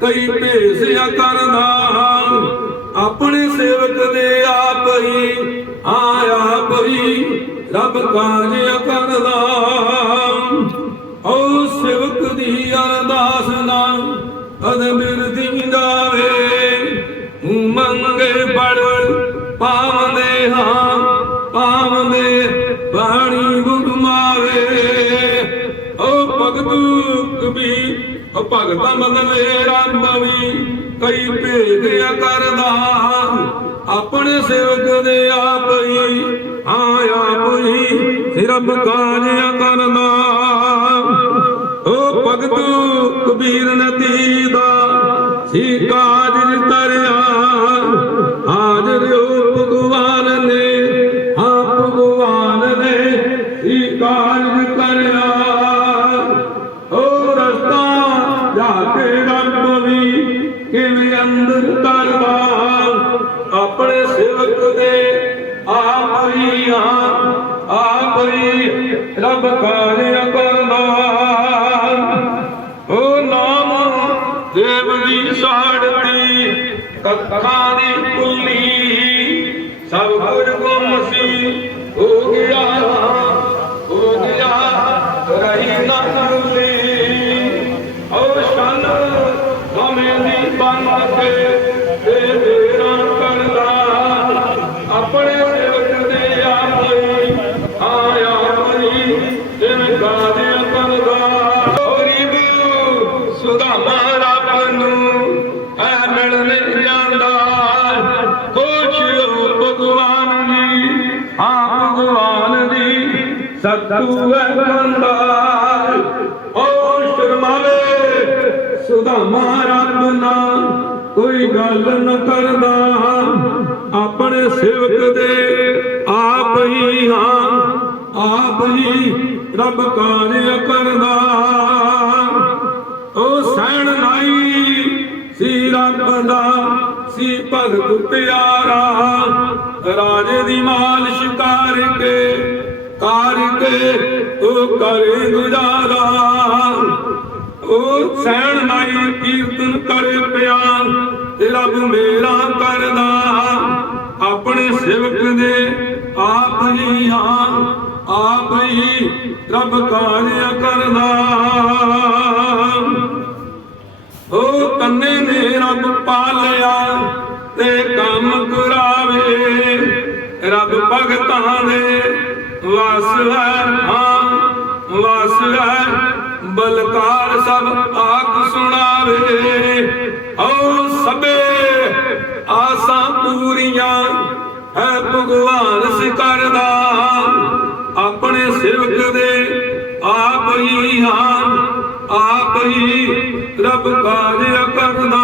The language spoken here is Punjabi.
ਕਈ ਭੇਸਿਆ ਕਰਦਾ ਆਪਣੇ ਸੇਵਕ ਦੇ ਆਪ ਹੀ ਆਪ ਹੀ ਰੱਬ ਕਾਜ ਕਰਦਾ ਓ ਸੇਵਕ ਦੀ ਅਰਦਾਸ ਨਾ ਅਦ ਮਿਰਦੀ ਮੰਗੇ ਬੜ ਪਾਵਦੇ ਹਾਂ, ਪਾਵਦੇ ਬਾਣੀ ਗੁਰਮਾਵੇ ਓ ਭਗਤੂ ਭਗਤ ਬਦਲੇ ਰੱਬ ਵੀ ਕਈ ਭੇਦਿਆ ਕਰਦਾ। ਆਪਣੇ ਸੇਵਕ ਦੇ ਆਪ ਹੀ ਹਾਂ, ਆਪ ਹੀ ਰੱਬ ਕਾਰਿਆ ਕਰਦਾ। ਓ ਭਗਤ ਕਬੀਰ ਨਦੀ ਜਾ ਰੱਬ ਵੀ ਕਿਵੇਂ ਅੰਦਰ ਕਰਦਾ ਆਪਣੇ ਸੇਵਕ ਦੇ ਆਪ ਹੀ ਹਾਂ ਆਪ ਹੀ ਰੱਬ ਕਾਰਿਆ ਕਰਦਾ ਓ ਨਾਮ ਦੇਵ ਦੀ ਸਾੜਤੀ, ਕੱਖਾਂ ਦੀ ਕੁੱਲੀ ਸਭ ਗੁਰ ਗੁਮ ਸੀ, ਹੋ ਗਿਆ ਸਤੂ ਹੈ ਬੰਦਾ। ਓ ਸ਼ਰਮਾਵੇ ਸੁਧਾਮਾ ਮਹਾਰਾਜ ਨਾ ਕੋਈ ਗੱਲ ਨ ਕਰਦਾ। ਆਪਣੇ ਸੇਵਕ ਦੇ ਆਪ ਹੀ ਹਾਂ, ਆਪ ਹੀ ਰੱਬ ਕਾਰਿਆ ਕਰਦਾ। ਓ ਸਹਿਣ ਨਾਈ ਸੀ ਰੱਬ ਦਾ, ਸੀ ਭਗਤ ਪਿਆਰਾ। ਰਾਜੇ ਦੀ ਮਾਲਿਸ਼ ਕਰਕੇ ਕਰਕੇ ਉਹ ਕਰੇ ਗੁਜ਼ਾਰਾ। ਉਹ ਸਹਿਣ ਨਾਈ ਕੀਰਤਨ ਕਰੇ ਤੇ ਰੱਬ ਮੇਰਾ ਕਰਦਾ, ਆਪਣੇ ਸੇਵਕ ਦੇ ਆਪ ਹੀ ਹਾਂ, ਆਪ ਹੀ ਰੱਬ ਕਾਰਿਆ ਕਰਦਾ। ਉਹ ਤੰਨੇ ਨੇ ਰੱਬ ਪਾਲਿਆ ਤੇ ਕੰਮ ਕਰਾਵੇ, ਰੱਬ ਭਗਤਾਂ ਦੇ ਵਸ ਹੈ, ਹਾਂ, ਵਸ ਹੈ, ਬਲਕਾਰ ਸਭ ਆਖ ਸੁਣਾਵੇ। ਓ ਸਭੇ ਆਸਾਂ ਪੂਰੀਆਂ ਹੈ ਭਗਵਾਨ ਸਿਕਰਦਾ ਆਪਣੇ ਸੇਵਕ ਦੇ ਆਪ ਹੀ ਹਾਂ, ਆਪ ਹੀ ਰੱਬ ਕਾਜ ਕਰਦਾ